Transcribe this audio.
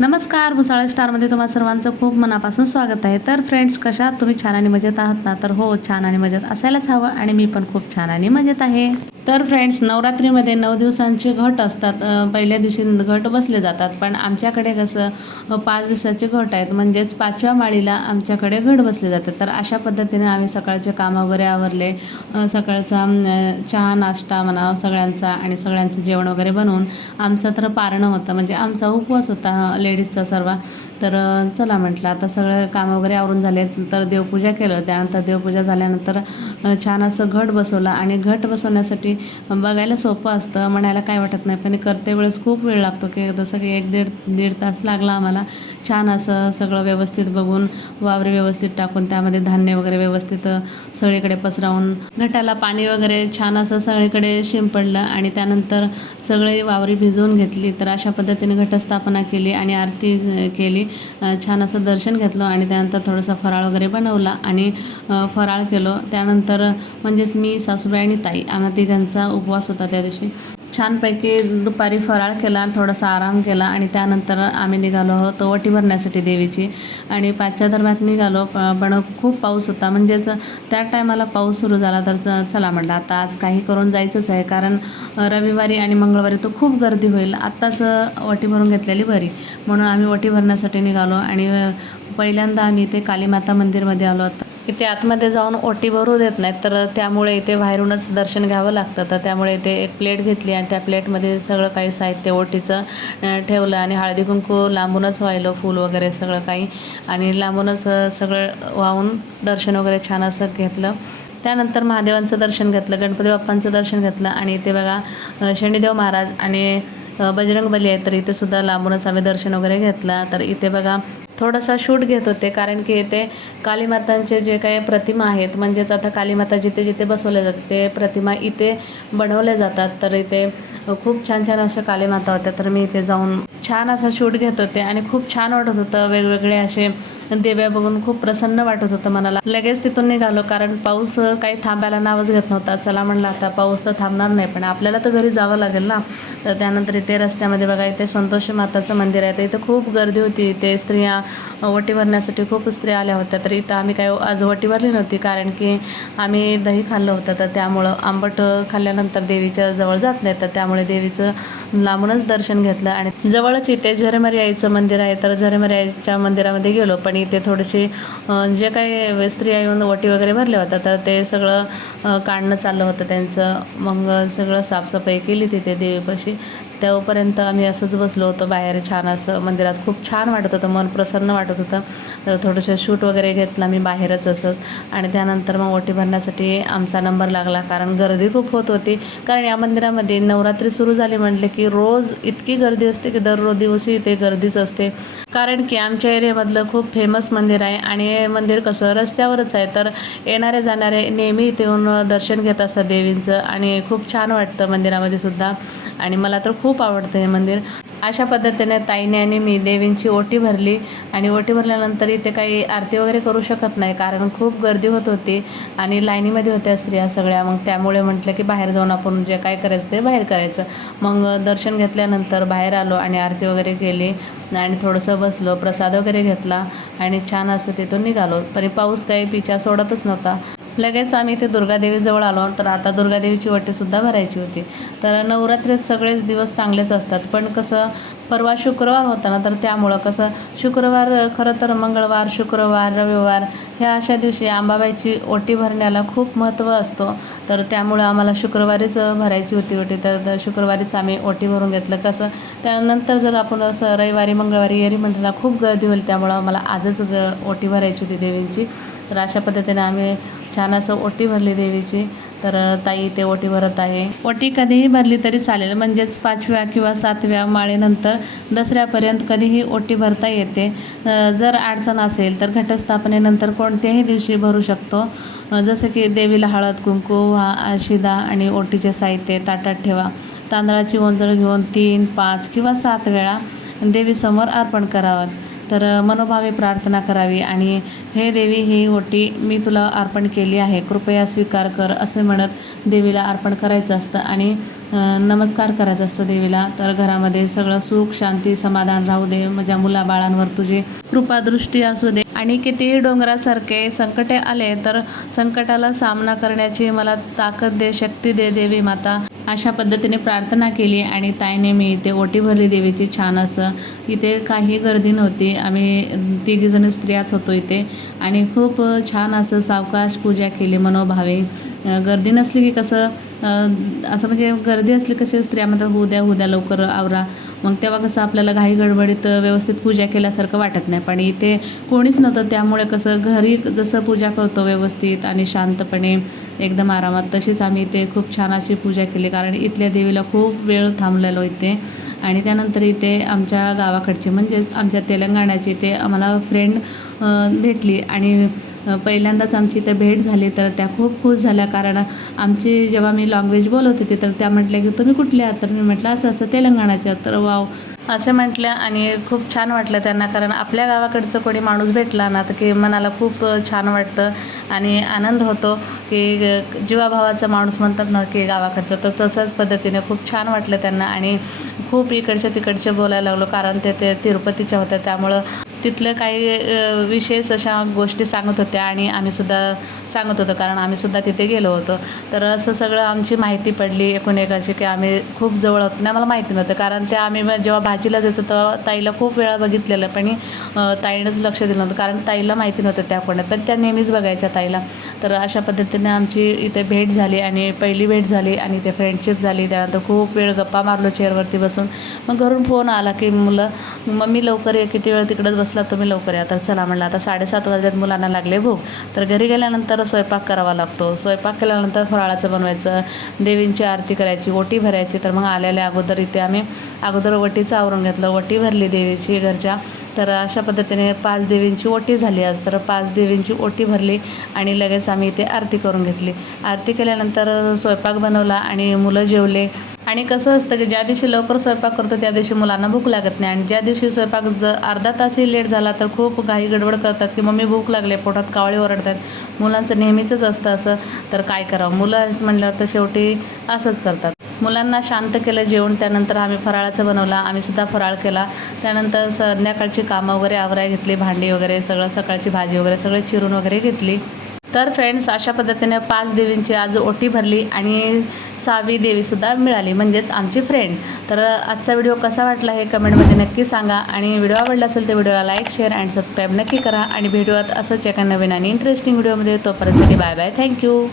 नमस्कार भुसाळ स्टारमध्ये तुम्हा सर्वांचं खूप मनापासून स्वागत आहे. तर फ्रेंड्स कशा तुम्ही छान आणि मजेत आहात ना? तर हो छान आणि मजेत असायलाच हवं आणि मी पण खूप छान आणि मजेत आहे. तर फ्रेंड्स नवरात्रीमध्ये नऊ दिवसांचे घट असतात. पहिल्या दिवशी घट बसले जातात. पण आमच्याकडे कसं पाच दिवसाचे घट आहेत. म्हणजेच पाचव्या माळीला आमच्याकडे घट बसले जातात तर अशा पद्धतीने आम्ही सकाळचे काम वगैरे आवरले. सकाळचा चहा नाश्ता म्हणा सगळ्यांचा आणि सगळ्यांचं जेवण वगैरे बनवून आमचं तर पारणं होतं. म्हणजे आमचा उपवास होता लेडीजचा सर्व. तर चला म्हटलं आता सगळं काम वगैरे आवरून झाले. तर देवपूजा केलं. त्यानंतर देवपूजा झाल्यानंतर छान असं घट बसवलं. आणि घट बसवण्यासाठी बघायला सोपं असतं. म्हणायला काय वाटत नाही. पण करते वेळेस खूप वेळ लागतो की जसं की एक दीड दीड तास लागला आम्हाला. छान असं सगळं व्यवस्थित बघून वावरे व्यवस्थित टाकून त्यामध्ये धान्य वगैरे व्यवस्थित सगळीकडे पसरवून घटाला पाणी वगैरे छान असं सगळीकडे शिंपडलं आणि त्यानंतर सगळे वावरी भिजवून घेतली तर अशा पद्धतीने घटस्थापना केली आणि आरती केली. छान असं दर्शन घेतलं आणि त्यानंतर थोडंसं फराळ वगैरे बनवला आणि फराळ केलो. त्यानंतर म्हणजेच मी सासूबाई आणि ताई आम्हा तिघांचा उपवास होता त्या दिवशी. छानपैकी दुपारी फराळ केला थोडासा आराम केला आणि त्यानंतर आम्ही निघालो आहोत वटी भरण्यासाठी देवीची. आणि पाचच्या दरम्यान निघालो पण खूप पाऊस होता. म्हणजेच त्या टायमाला पाऊस सुरू झाला तर चला म्हटलं आता आज काही करून जायचंच आहे. कारण रविवारी आणि मंगळवारी तर खूप गर्दी होईल. आत्ताच वटी भरून घेतलेली बरी म्हणून आम्ही वटी भरण्यासाठी निघालो आणि पहिल्यांदा आम्ही इथे कालीमाता मंदिरमध्ये आलो. होतो इथे आतमध्ये जाऊन ओटी भरू देत नाहीत. तर त्यामुळे इथे बाहेरूनच दर्शन घ्यावं लागतं. तर त्यामुळे इथे एक प्लेट घेतली आणि त्या प्लेटमध्ये सगळं काही साहित्य ओटीचं ठेवलं आणि हळदी कुंकू लांबूनच व्हायलो फूल वगैरे सगळं काही. आणि लांबूनच सगळं वाहून दर्शन वगैरे छान असं घेतलं. त्यानंतर महादेवांचं दर्शन घेतलं गणपती बाप्पांचं दर्शन घेतलं. आणि इथे बघा शनिदेव महाराज आणि बजरंग बली आहे तर इथे सुद्धा लांबूनच आम्ही दर्शन वगैरे घेतलं. तर इथे बघा थोडासा शूट घेत होते कारण की इथे कालीमातांचे जे काही प्रतिमा आहेत म्हणजेच आता कालीमाता जिथे जिथे बसवल्या जातात ते प्रतिमा इथे बनवल्या जातात. तर इथे खूप छान छान अशा कालीमाता होत्या तर मी इथे जाऊन छान असा शूट घेत होते आणि खूप छान वाटत होतं. वेगवेगळे असे देव्या बघून खूप प्रसन्न वाटत होतं मनाला. लगेच तिथून निघालो कारण पाऊस काही थांबायला नावच घेत नव्हता. चला म्हणलं आता पाऊस तर थांबणार नाही पण आपल्याला तर घरी जावं लागेल ना. तर त्यानंतर इथे रस्त्यामध्ये बघा इथे संतोषी माताचं मंदिर आहे. तर इथं खूप गर्दी होती. इथे स्त्रिया वटी भरण्यासाठी खूप स्त्रिया आल्या होत्या. तर इथं आम्ही काय आज वटी भरली नव्हती कारण की आम्ही दही खाल्लं होतं. तर त्यामुळं आंबट खाल्ल्यानंतर देवीच्या जवळ जात नाही. तर त्यामुळे देवीचं लांबूनच दर्शन घेतलं. आणि जवळच इथे झरेमरी आईचं मंदिर आहे. तर झरेमरी आईच्या मंदिरामध्ये गेलो पण आणि इथे थोडीशी जे काही स्त्रिया येऊन वटी वगैरे भरल्या होत्या तर ते सगळं काढणं चाललं होतं त्यांचं. मग सगळं साफसफाई केली तिथे देवीपाशी. तेव्हापर्यंत आम्ही असंच बसलो होतो बाहेर छान असं मंदिरात. खूप छान वाटत होतं मन प्रसन्न वाटत होतं. तर थोडंसं शूट वगैरे घेतलं मी बाहेरच असंच. आणि त्यानंतर मग ओटी भरण्यासाठी आमचा नंबर लागला कारण गर्दी खूप होत होती. कारण या मंदिरामध्ये नवरात्री सुरू झाली म्हटले की रोज इतकी गर्दी असते की दररोज दिवशी इथे गर्दीच असते. कारण की आमच्या एरियामधलं खूप फेमस मंदिर आहे आणि मंदिर कसं रस्त्यावरच आहे. तर येणारे जाणारे नेहमी इथे येऊन दर्शन घेत असतात देवींचं आणि खूप छान वाटतं मंदिरामध्ये सुद्धा. आणि मला तर खूप खूप आवडतं हे मंदिर. अशा पद्धतीने ताईने आणि मी देवींची ओटी भरली आणि ओटी भरल्यानंतर इथे काही आरती वगैरे करू शकत नाही कारण खूप गर्दी होत होती आणि लाईनीमध्ये होत्या स्त्रिया सगळ्या. मग त्यामुळे म्हटलं की बाहेर जाऊन आपण जे काय करायचं ते बाहेर करायचं. मग दर्शन घेतल्यानंतर बाहेर आलो आणि आरती वगैरे केली आणि थोडंसं बसलो प्रसाद वगैरे घेतला आणि छान असं तिथून निघालो. पण पाऊस काही पिछा सोडतच नव्हता. लगेच आम्ही इथे दुर्गादेवीजवळ आलो तर आता दुर्गादेवीची वटीसुद्धा भरायची होती. तर नवरात्रीत सगळेच दिवस चांगलेच असतात. पण कसं परवा शुक्रवार होता ना तर त्यामुळं कसं शुक्रवार खरं तर मंगळवार शुक्रवार रविवार ह्या अशा दिवशी आंबाबाईची ओटी भरण्याला खूप महत्त्व असतो. तर त्यामुळं आम्हाला शुक्रवारीच भरायची होती ओटी. तर शुक्रवारीच आम्ही ओटी भरून घेतलं. कसं त्यानंतर जर आपण असं रविवारी मंगळवारी येरी म्हटलं खूप गर्दी होईल त्यामुळं आम्हाला आजच ग ओटी भरायची होती देवींची. तर अशा पद्धतीने आम्ही छान असं ओटी भरली देवीची. तर ताई ते ओटी भरत आहे. ओटी कधीही भरली तरी चालेल. म्हणजेच पाचव्या किंवा सातव्या माळेनंतर दसऱ्यापर्यंत कधीही ओटी भरता येते. जर अडचण असेल तर घटस्थापनेनंतर कोणत्याही दिवशी भरू शकतो. जसं की देवीला हळद कुंकू वा शिदा आणि ओटीचे साहित्य ताटात ठेवा. तांदळाची ओंजळ घेऊन तीन पाच किंवा सात वेळा देवीसमोर अर्पण करावं. तर मनोभावे प्रार्थना करावी आणि हे देवी ही ओटी मी तुला अर्पण केली आहे. कृपया स्वीकार कर असे म्हणत देवीला अर्पण करायचं असतं आणि नमस्कार करायचा असतं देवीला. तर घरामध्ये सगळं सुख शांती समाधान राहू दे. माझ्या मुलाबाळांवर तुझी कृपादृष्टी असू दे. आणि कितीही डोंगरासारखे संकटे आले तर संकटाला सामना करण्याची मला ताकद दे शक्ती दे देवी माता. अशा पद्धतीने प्रार्थना केली आणि ताईने मी इथे ओटी भरली देवीची छान असं. इथे काही गर्दी नव्हती. आम्ही तिघीजण स्त्रियाच होतो इथे. आणि खूप छान असं सावकाश पूजा केली मनोभावे. गर्दी नसली की कसं असं म्हणजे गर्दी असली कशी स्त्रिया म्हणतात होऊ द्या होऊ द्या लवकर आवरा. मग तेव्हा कसं आपल्याला घाई गडबडीत व्यवस्थित पूजा केल्यासारखं वाटत नाही. पण इथे कोणीच नव्हतं त्यामुळे कसं घरी जसं पूजा करतो व्यवस्थित आणि शांतपणे एकदम आरामात तशीच आम्ही इथे खूप छान अशी पूजा केली. कारण इथल्या देवीला खूप वेळ थांबलेलो इथे. आणि त्यानंतर इथे आमच्या गावाकडची म्हणजे आमच्या तेलंगणाची इथे आम्हाला फ्रेंड भेटली. आणि पहिल्यांदाच आमची इथे भेट झाली तर त्या खूप खुश झाल्या. कारण आमची जेव्हा मी लँग्वेज बोलत होते तर त्या म्हटल्या की तुम्ही कुठल्या? आहात तर मी म्हटलं असं असं तेलंगणाच्या. तर वाव असे म्हटल्या आणि खूप छान वाटलं त्यांना. कारण आपल्या गावाकडचं कोणी माणूस भेटला ना तर की मनाला खूप छान वाटतं आणि आनंद होतो की जीवाभावाचा माणूस म्हणतात ना की गावाकडचं. तर तसंच पद्धतीने खूप छान वाटलं त्यांना. आणि खूप इकडच्या तिकडचे बोलायला लागलो कारण ते ते तिरुपतीच्या होत्या. त्यामुळं तिथलं काही विशेष अशा गोष्टी सांगत होत्या आणि आम्हीसुद्धा सांगत होतो कारण आम्ही सुद्धा तिथे गेलो होतो. तर असं सगळं आमची माहिती पडली एकूण एकाची की आम्ही खूप जवळ होतो. नाही मला माहिती नव्हतं कारण त्या आम्ही मग जेव्हा भाजीला जायचो तेव्हा ताईला खूप वेळा बघितलेलं पण ताईनंच लक्ष दिलं नव्हतं कारण ताईला माहिती नव्हतं त्या कोणात. पण त्या नेहमीच बघायच्या ताईला. तर अशा पद्धतीने आमची इथे भेट झाली आणि पहिली भेट झाली आणि ते फ्रेंडशिप झाली. त्यानंतर खूप वेळ गप्पा मारलो चेअरवरती बसून. मग घरून फोन आला की मुलं मम्मी लवकर ये किती वेळ तिकडंच बसला तुम्ही लवकर या. तर चला म्हणलं आता साडेसात वाजल्यात मुलांना लागले भूक. तर घरी गेल्यानंतर स्वयंपाक करावा लागतो. स्वयंपाक केल्यानंतर फराळाचं बनवायचं देवींची आरती करायची ओटी भरायची. तर मग आलेल्या अगोदर इथे आम्ही अगोदर वटीचं आवरून घेतलं. वटी भरली देवीची घरच्या. तर अशा पद्धतीने पाच देवींची ओटी झाली आज. तर पाच देवींची ओटी भरली आणि लगेच आम्ही इथे आरती करून घेतली. आरती केल्यानंतर स्वयंपाक बनवला आणि मुलं जेवले. आणि कसं असतं की ज्या दिवशी लवकर स्वयंपाक करतो त्या दिवशी मुलांना भूक लागत नाही. आणि ज्या दिवशी स्वयंपाक ज अर्धा तासही लेट झाला तर खूप घाई गडबड करतात की मम्मी भूक लागले पोटात कावळे ओरडतात. मुलांचं नेहमीचंच असतं असं. तर काय करावं? मुलं म्हटल्यावर तर शेवटी असंच करतात. मुलांना शांत केलं जेवण त्यानंतर आम्ही फराळाचं बनवला. आम्ही सुद्धा फराळ केला. त्यानंतर संध्याकाळची कामं वगैरे आवराय घेतली भांडी वगैरे सगळं सकाळची भाजी वगैरे सगळं चिरून वगैरे घेतली. तर फ्रेंड्स अशा पद्धतीने पाच देवींची आज ओटी भरली आणि सावी देवीसुद्धा मिळाली म्हणजेच आमची फ्रेंड तर आजचा व्हिडिओ कसा वाटला हे कमेंटमध्ये नक्की सांगा आणि व्हिडिओ आवडला असेल तर व्हिडिओला लाईक शेअर अँड सबस्क्राईब नक्की करा. आणि भेटूयात असंच एका नवीन आणि इंटरेस्टिंग व्हिडिओमध्ये तोपर्यंत बाय बाय थँक्यू